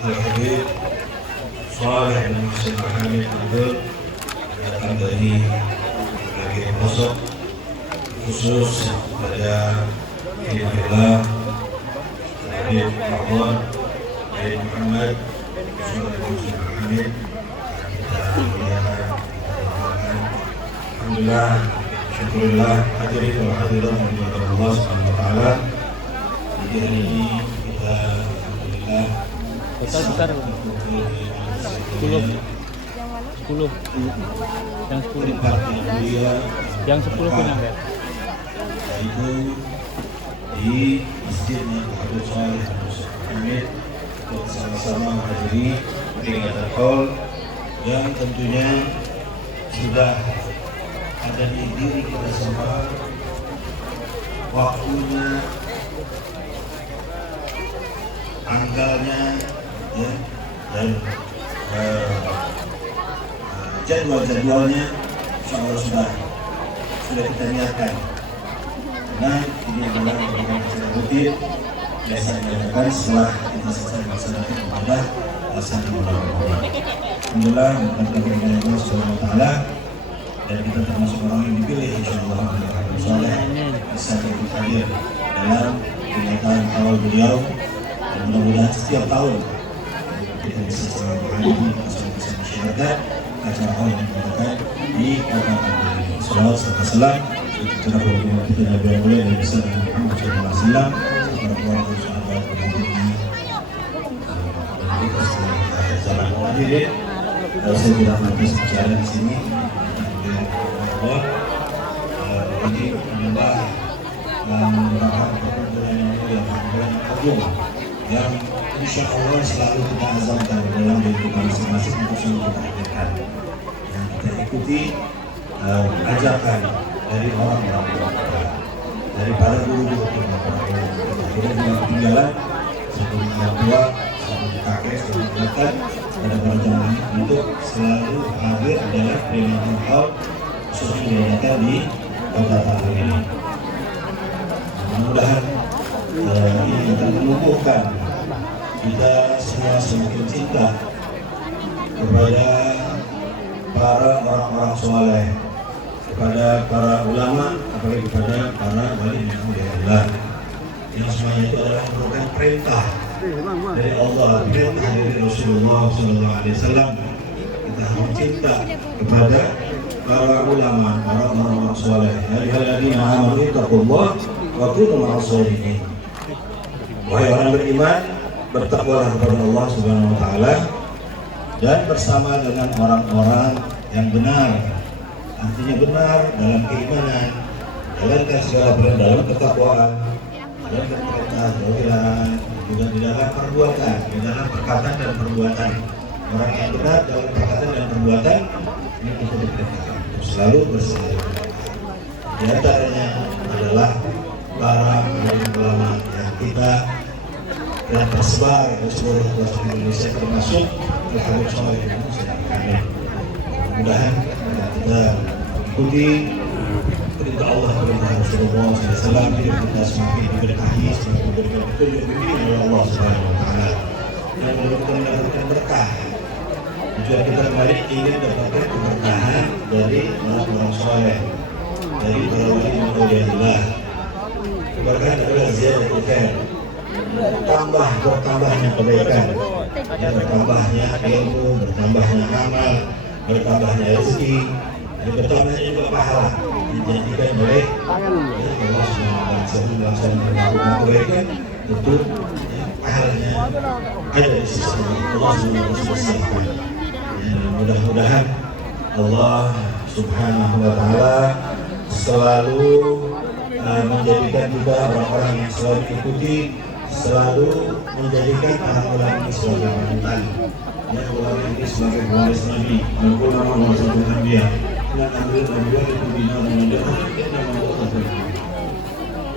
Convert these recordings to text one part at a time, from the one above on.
Al-Habib Shalih bin Husain Al-Hamid Abdul datang dari berbagai pelosok, khusus pada khidmat Habib Rahman Habib Muhammad Shalih bin Husain Al-Hamid. Kita muliakan, alhamdulillah, syukurillah, hadirin wa hadirat Allah Subhanahu wa taala. Di hari ini kita alhamdulillah besar 10 yang 10 punya ya, yaitu di masjidnya Habib Shalih bin Husain Al-Hamid untuk sama-sama menghadiri peringatan Qaul yang tentunya sudah ada di diri kita semua, waktunya, tanggalnya, ya, dan jadwalnya sudah kita niatkan. Karena ini adalah merupakan acara rutin biasa dilakukan setelah kita selesai melaksanakan ibadah puasa di bulan Ramadan. Alhamdulillah, berkat Allah Subhanahu wa taala, dan kita termasuk orang yang dipilih insyaallah oleh Habib Shalih bisa ikut hadir dalam kegiatan awal beliau, dan mudah-mudahan setiap tahun kita bisa selalu menghadiri acara masyarakat, acara awal yang dilakukan di kota Bandung. Salawat serta salam kita berhubungan kita Nabi yang mulia dan besar Muhammad sallallahu alaihi wasallam, para keluarga sahabat dan zaman hadirin. Saya tidak habis bicara di sini. Ini menambah merupakan perkumpulan yang mulia, perkumpulan agung yang insya Allah selalu kita azamkan dalam kehidupan masing-masing untuk selalu kita hadirkan. Yang kita ikuti ajakan dari orang-orang tua, dari para guru-guru kita, kita juga ketinggalan sebelum orang tua, sebelum kakek, sebelum kakak, pada para jamaah untuk selalu hadir dalam peringatan Qaul khususnya diadakan di kota Tahrir ini. Mudah-mudahan ini akan menumbuhkan kita semua semakin cinta kepada para orang-orang soleh, kepada para ulama, apalagi kepada para wali yang mulia, yang semuanya itu adalah merupakan perintah dari Allah, perintah dari Rasulullah SAW. Kita harus cinta kepada para ulama, para orang-orang soleh. Alladzina amanu taqullah wa kunu ma'as sholihin. Wahai orang beriman, bertakwalah kepada Allah Subhanahu wa taala dan bersama dengan orang-orang yang benar. Artinya benar dalam keimanan, jalankan segala perintah dalam ketakwaan, jalankan perintah jauhi larangan, juga di dalam perbuatan, di dalam perkataan dan perbuatan. Orang yang benar dalam perkataan dan perbuatan ini kita diperintahkan untuk selalu bersama. Di antaranya adalah para ulama yang kita dan tersebar di seluruh pelosok Indonesia, termasuk Habib Shalih bin Husain Al-Hamid. Mudah-mudahan kita ikuti perintah Allah, perintah Rasulullah SAW, hidup kita semakin diberkahi, semakin diberikan petunjuk bimbingan oleh Allah Subhanahu wa taala, dan kita mendapatkan berkah. Tujuan kita kembali ingin mendapatkan keberkahan dari orang-orang soleh, dari para wali yang mulia. Keberkahan adalah ziyadatul khair, bertambahnya kebaikan, bertambahnya ilmu, bertambahnya amal, bertambahnya rezeki, bertambahnya juga pahala dijanjikan oleh Allah Subhanahu wa taala. Melakukan kebaikan tentu pahalanya ada di sisi Allah Subhanahu wa taala. Mudah-mudahan Allah Subhanahu wa taala selalu menjadikan kita orang-orang yang selalu ikuti, selalu menjadikan para ulama ini sebagai panutan, ya, ulama ini sebagai waris Nabi, ulama warasatul anbiya, dan ambil ambil itu bina menjadi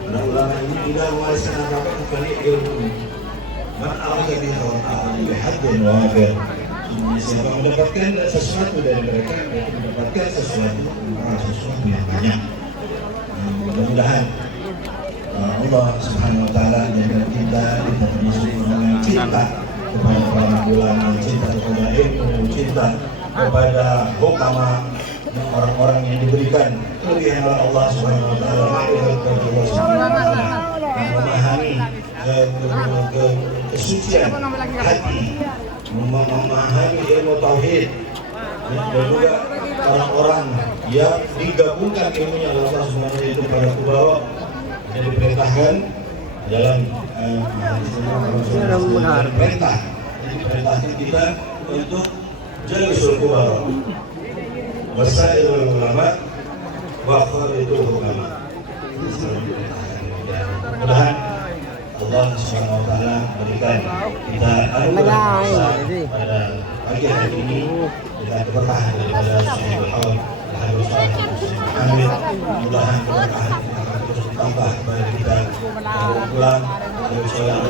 para ulama ini tidak mewariskan apa-apa kecuali ilmu. Man akhadha biha wa akhadha bihadin wafir. Siapa mendapatkan sesuatu dari mereka, mereka mendapatkan sesuatu yang banyak. Mudah-mudahan Allah Subhanahu wa taala menjadikan kita termasuk orang yang cinta kepada para ulama cinta kepada ilmu, cinta kepada hukama, orang-orang yang diberikan kelebihan oleh Allah Subhanahu wa taala, memahami kesucian hati, memahami ilmu tauhid, dan juga orang-orang yang digabungkan ilmunya oleh Allah Subhanahu wa taala itu para kubara yang diperintahkan dalam perintah, diperintahkan kita untuk jalisul kubara wasairul ulama wa khalidul hukama. Mudah-mudahan Allah Subhanahu wa taala berikan kita anugerah pada pagi hari ini, kita keberkahan daripada Sahibul Haud Habib Saleh Muhammad. Mudah-mudahan keberkahan kita akan terus ditambah kepada kita pulang Habib Saleh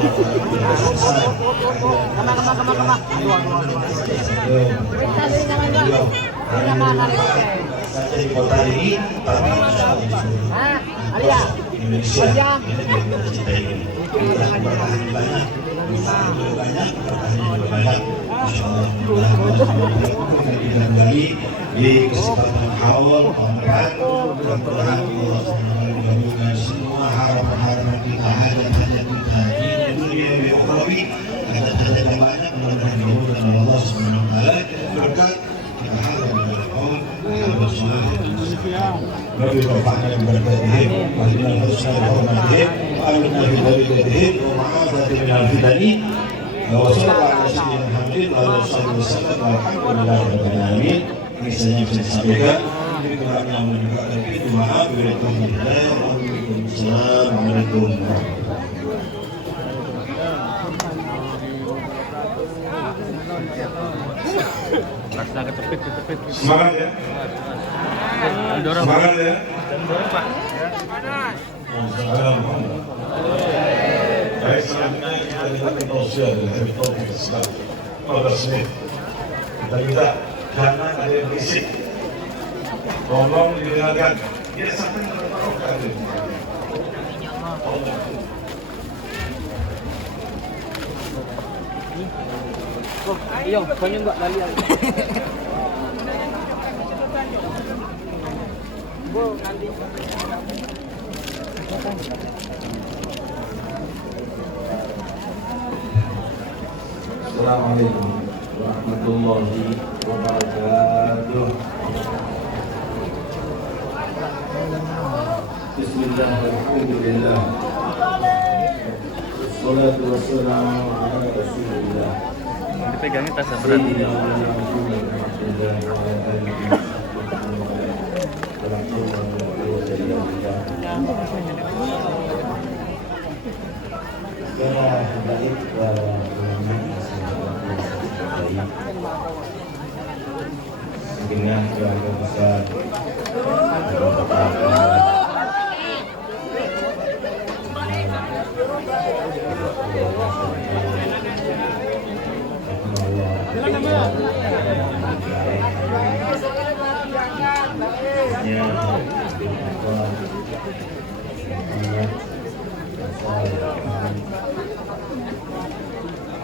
saja di kota ini, tapi di seluruh Indonesia ini kita cintai ini. Kita keberkahan banyak, banyak keberkahan banyak. Insyaallah mudah-mudahan kita kembali di kesempatan awal Ramadan. Mudah-mudahan Allah mengabulkan semua harapan-harapan kita, hajat-hajat kita di dunia dan ukhrawi, hajat-hajat yang banyak mudah-mudahan dikabulkan oleh Allah Subhanahu wa taala berkat kita hadir pada kaum Habib Saleh. Nabi Muhammad berkatihim, wahidina husna hormatihim, wa'alina bidawidihim, wa ma'afati minal fitani, wa sallallahu ala sayyidina Muhammadin wa ala sallallahu wasallam, walhamdulillahi rabbil alamin. Ini saja yang bisa disampaikan. Jadi kurang yang juga ada itu maaf, Waalaikumsalam. Semangat ya. Semangat ya. Baik, selanjutnya kita dengarkan tausiah dari Habib Taufik Islam. 15 menit. Kita minta jangan ada yang berisik. Tolong didengarkan. Dia sampai mengeluarkan. Ayo, banyak enggak lali. Assalamualaikum warahmatullahi wabarakatuh. Bismillahirrahmanirrahim. Wassalatu wassalamu ala Rasulillah. Dipegangnya tas berat. Dengan keluarga besar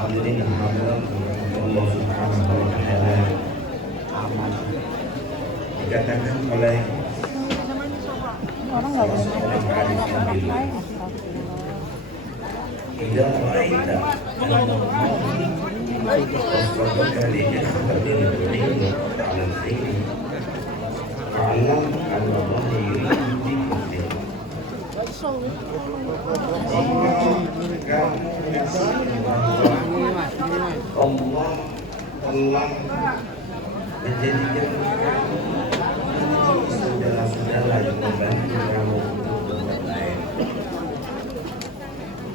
hadirin yang hadirat Allah Subhanahu wa taala. Dikatakan oleh seorang hadis Nabi, "Idza ra'aita wasfaka kalinya terdiri dari al-khairi alam Allah yuridu bikum khair." Jika kamu menyaksikan bahwa Allah telah menjadikan kamu saudara-saudara yang membantu kamu untuk berbuat baik,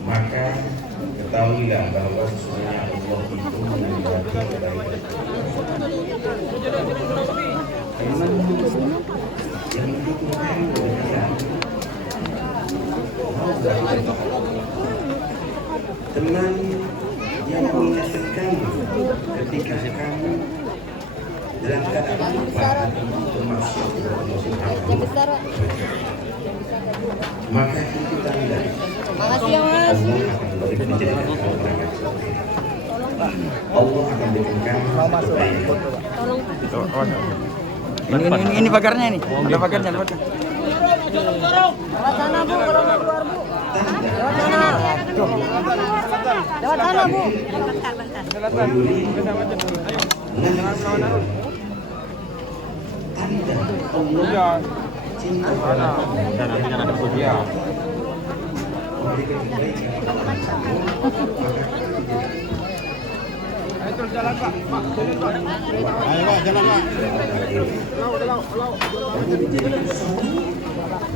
maka ketahuilah bahwa sesungguhnya Allah itu menanggapi kebaikan yang mendukung kamu dengan teman yang mengingatkan kamu ketika kamu dalam keadaan lupa termasuk Allah Subhanahu wa taala, maka itu tanda Allah akan beri menjadikan kamu orang yang seperti ini. Allah akan berikan kebaikan. Ini pagarnya nih. Ada pagarnya, ada pagar. Lewat sana Bu, kalau mau keluar Bu. Lewat sana. Lewat sana Bu.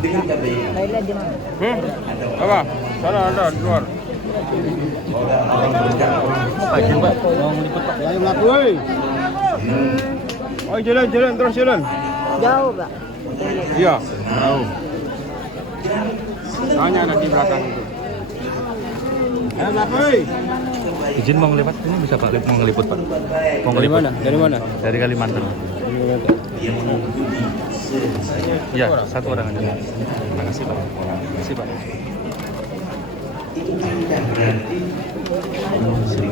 Dengan kebaikan. Toilet di mana? Apa? Sana ada di luar. Orang berdakwah. Pagi Pak. Mau meliput Pak. Ayo melaku, woi. Oh, jalan, terus jalan. Jauh Pak. Iya, tahu. Hanya ada di belakang itu. Ayo melaku, woi. Izin mau ngeliput ini bisa Pak, mau ngeliput Pak. Mau Dari ngeliput. mana? Dari mana? Dari Kalimantan. Dia mengikuti saya. Iya, satu orang aja. Terima kasih Pak. Terima kasih Pak. Itu tidak berarti sering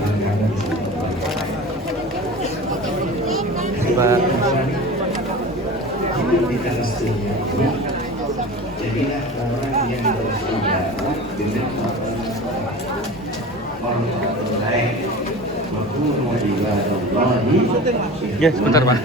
Pak. di tanah suci. Jadilah orang yang bersaudara dengan orang lain. Makhluk ibadallahi. Ya, sebentar Pak.